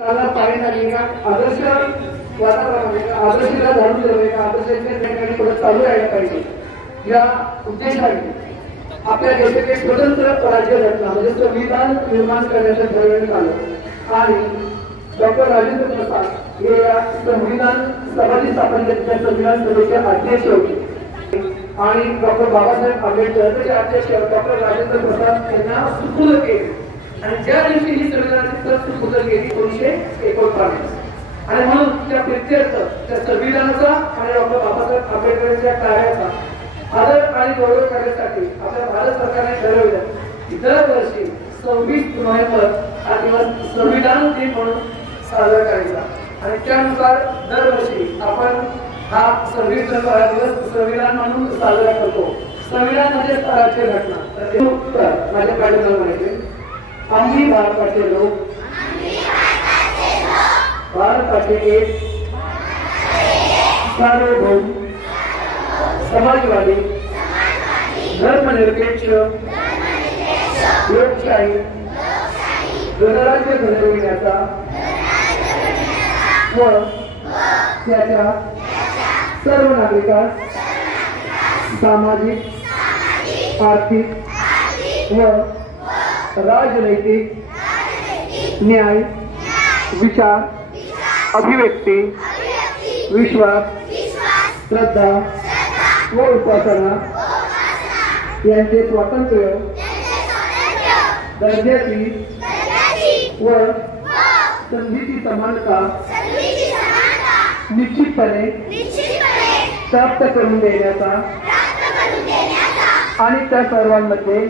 पाणी झाली का आदर्श वातावरणामध्ये आदर्शला जाणून द्यावे का आदर्शाच्या ठिकाणी परत चालू राहायला पाहिजे या उद्देशाने आपल्या देशाचे स्वतंत्र राज्यघटना म्हणजे संविधान निर्माण करण्याचं ठरवण्यात आलं आणि डॉक्टर राजेंद्र प्रसाद हे या संविधान सभाची स्थापन केलेल्या संविधान सभेचे अध्यक्ष होते आणि डॉक्टर बाबासाहेब आंबेडकर हे अध्यक्ष डॉक्टर राजेंद्र प्रसाद यांना सुपूर्द केले आणि ज्या दिवशी ही संविधानाची प्रत सुपूर्द केली 1949 आणि म्हणून त्या प्रित्यर्थ त्या संविधानाचा आणि डॉक्टर बाबासाहेब आंबेडकरांच्या कार्याचा आदर आणि गौरव करण्यासाठी आपल्या भारत सरकारने ठरवलं की दरवर्षी 26 नोव्हेंबर हा दिवस संविधान दिन म्हणून साजरा करायचा आणि त्यानुसार दरवर्षी आपण हा 26 नोव्हेंबर हा दिवस संविधान म्हणून साजरा करतो। संविधान म्हणजे राज्यघटना। माझ्या पाठीमागे माहिती आम्ही भारताचे लोक भारताचे एक सार्वभौम समाजवादी धर्मनिरपेक्ष लोकशाही गणराज्य घडविण्याचा व त्याच्या सर्व नागरिकांस सामाजिक आर्थिक व राजनैतिक न्याय विचार अभिव्यक्ती विश्वास श्रद्धा व उपासना यांचे स्वातंत्र्य दर्जाची व संधीची समानता निश्चितपणे प्राप्त करून देण्याचा आणि त्या सर्वांमध्ये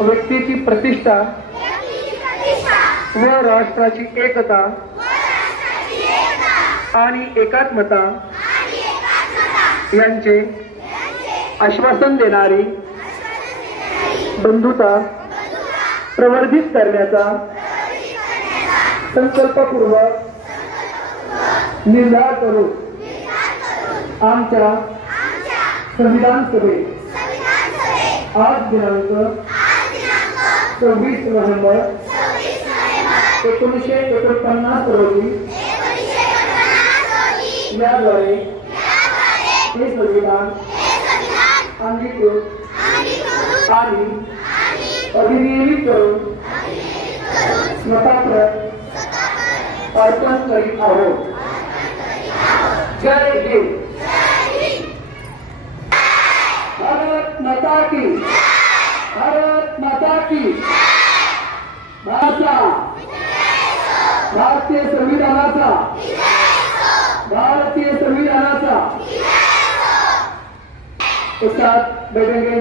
व्यक्तीची प्रतिष्ठा व राष्ट्राची एकता आणि एकात्मता यांचे आश्वासन देणारी बंधुता प्रवर्धित करण्याचा संकल्पपूर्वक निर्धार करून आमच्या संविधान सभेत आज दिनांक 26 नोव्हेंबर 1949 रोजी याद्वारे हे संविधान अंगीकृत आणि अधिनियमित करून स्वतंत्र अर्पण करीत आहोत। जय हिंद। भारत माता की भारत माता की भारतीय संविधानाचा भारतीय संविधानाचा एक साथ बैठेंगे।